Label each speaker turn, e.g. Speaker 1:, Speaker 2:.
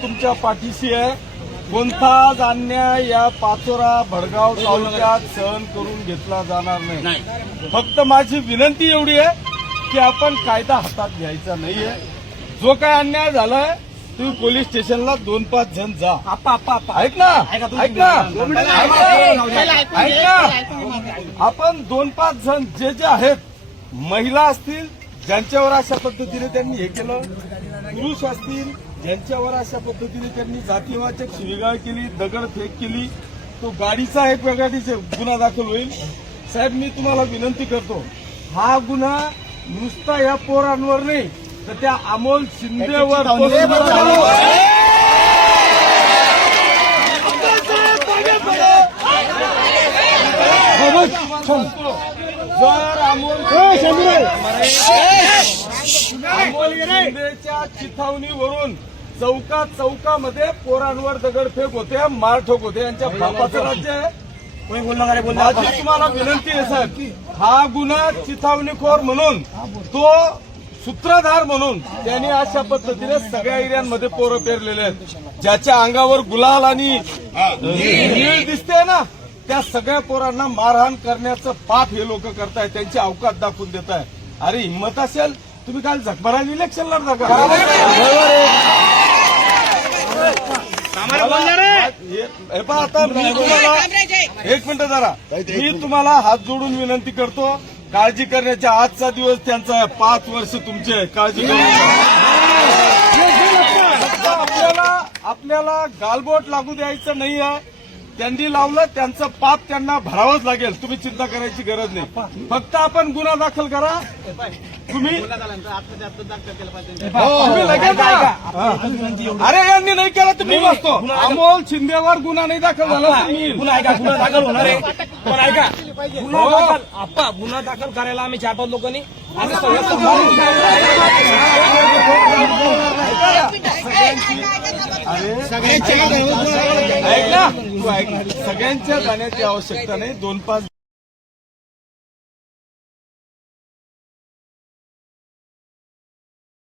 Speaker 1: तुमच्या पाठीशी आहे कोणताच अन्याय या पाचोरा भडगाव तालुक्यात सहन करून घेतला जाणार नाही फक्त माझी विनंती एवढी आहे की आपण कायदा हातात घ्यायचा नाहीये जो काय अन्याय झालाय तुम्ही पोलीस स्टेशनला दोन पाच जण जा ऐक ना ऐक ना ऐक ना आपण दोन पाच जण जे जे आहेत महिला असतील ज्यांच्यावर अशा पद्धतीने त्यांनी हे केलं पुरुष असतील ज्यांच्यावर अशा पद्धतीने त्यांनी जातीवाचक शिवीगाळ केली दगड फेक केली तो गाडीचा एक वेगळा गुन्हा दाखल होईल साहेब मी तुम्हाला विनंती करतो हा गुन्हा नुसता या पोरांवर नाही तर त्या अमोल शिंदेवर जर अमोल अमोल शिंदेच्या चिथावणीवरून चौका चौकामध्ये पोरांवर दगडफेक होते मारठोक होते यांच्या हो, बापाचं राज्य आहे माझी तुम्हाला विनंती आहे साहेब हा गुन्हा चिथावणीखोर म्हणून तो सूत्रधार म्हणून त्यांनी अशा पद्धतीने सगळ्या एरियांमध्ये पोरं पेरलेले आहेत ज्याच्या अंगावर गुलाल आणि
Speaker 2: नीळ
Speaker 1: दिसते ना त्या सगळ्या पोरांना मारहाण करण्याचं पाप हे लोक करताय त्यांची अवकाश दाखवून देत आहे अरे हिंमत असेल तुम्ही काल झटमारायला इलेक्शन लढता का एक मिनिट जरा मी तुम्हाला हात जोडून विनंती करतो काळजी करण्याच्या आजचा दिवस त्यांचा आहे. पाच वर्ष तुमचे काळजी आपल्याला आपल्याला गालबोट लागू द्यायचं नाही आहे त्यांनी लावलं त्यांचं पाप त्यांना भरावंच लागेल तुम्ही चिंता करायची गरज नाही फक्त आपण गुन्हा दाखल करा तुम्ही हो, हो. अरे यांनी नाही केला तुम्ही बसतो अमोल शिंदेवर गुन्हा नाही दाखल झाला
Speaker 3: गुन्हा गुन्हा दाखल आप्पा हो. गुन्हा दाखल करायला आम्ही चार पाच लोकांनी
Speaker 1: सगळ्यांची सगळ्यांच्या जाण्याची आवश्यकता नाही दोन पाच